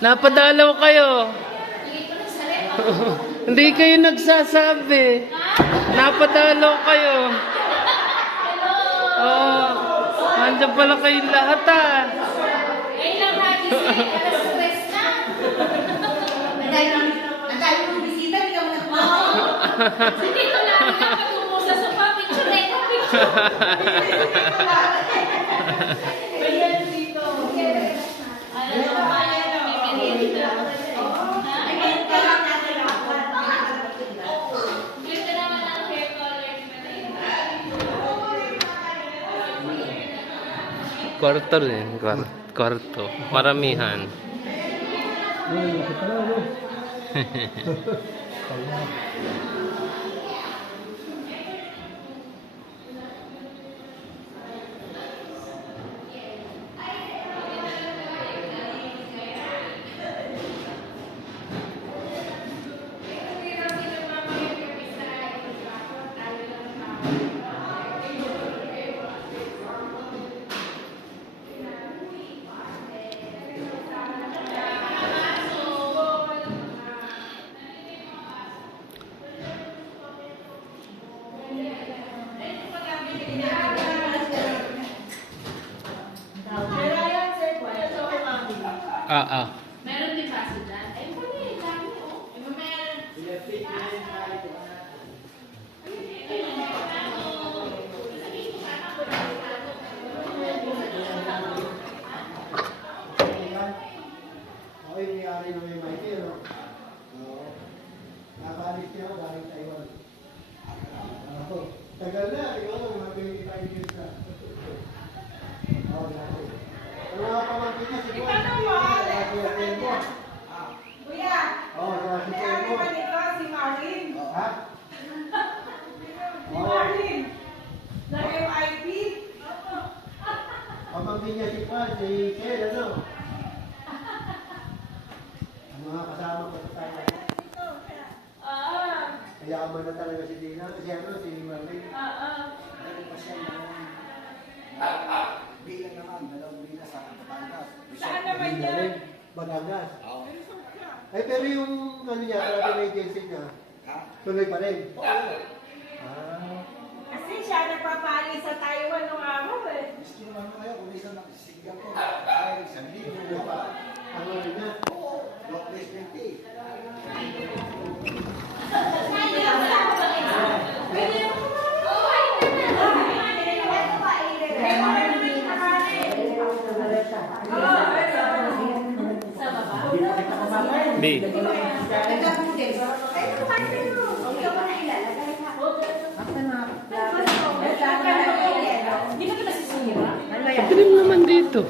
Napadalaw kayo. Hindi kayo nagsasabi. Napadalaw kayo. Oh, nandiyan pala kayong lahat ah. Ngayon lang natin siya, alas stress na. Nagay mong bisita, hindi ka mo nagmamaw. Hindi ko lang patungo sa sofa, picture na ito, picture. Ayan dito. Ano naman, may merienda. Ayan ka lang natin ako. Ganda naman ang hair color ni Merienda. Kwarto rin. Kwarto. Maramihan. Ah. Meron din ba sila? Ay, pwede. Dami, oh. Ako yung may-ari ng MIT, no? Oo. Nakalis niya ako galing Taiwan. Ako, tagal na. Ikaw lang, mga 25 years na. Oo, dati. Ang mga pamangkin niya, si Juan. Kuya Tempo. Kuya, Oo, si may-ari Tempo. pa nito si Marlin. Ha? Si Marlin. Nag-MIP. Pamangkin niya si Juan, si Kel, ano? Ang mga kasama ko sa Taiwan. Mayaman na talaga si Dina. Si ano, si Marlin. Bilang naman, dalawang bilang sa Batangas. Saan naman yan? Batangas. Oo. Ay, pero yung ano niya, travel agency niya, Ha? tuloy pa rin. Oo. Ah. Kasi siya nagpapali sa Taiwan nung araw eh. Miski naman mo ngayon, kung isa nakasigang ko, ay, isang libo pa. Ano rin niya? Oo. Block placement eh. B. Pagkilim naman dito.